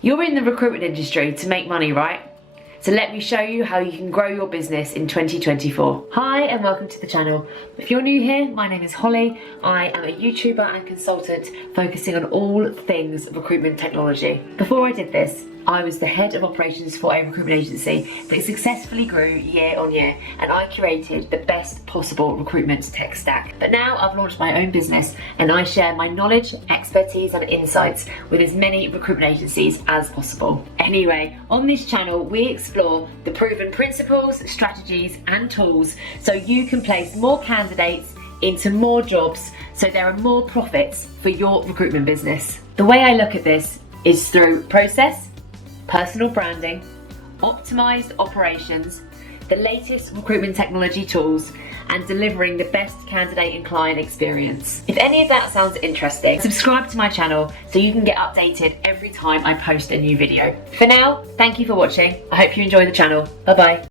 You're in the recruitment industry to make money, right? So let me show you how you can grow your business in 2024. Hi and welcome to the channel. If you're new here, my name is Holly. I am a YouTuber and consultant focusing on all things recruitment technology. Before I did this, I was the head of operations for a recruitment agency that successfully grew year on year, and I curated the best possible recruitment tech stack. But now I've launched my own business and I share my knowledge, expertise and insights with as many recruitment agencies as possible. Anyway, on this channel we explore the proven principles, strategies and tools so you can place more candidates into more jobs so there are more profits for your recruitment business. The way I look at this is through process, personal branding, optimised operations, the latest recruitment technology tools, and delivering the best candidate and client experience. If any of that sounds interesting, subscribe to my channel so you can get updated every time I post a new video. For now, thank you for watching. I hope you enjoy the channel. Bye bye.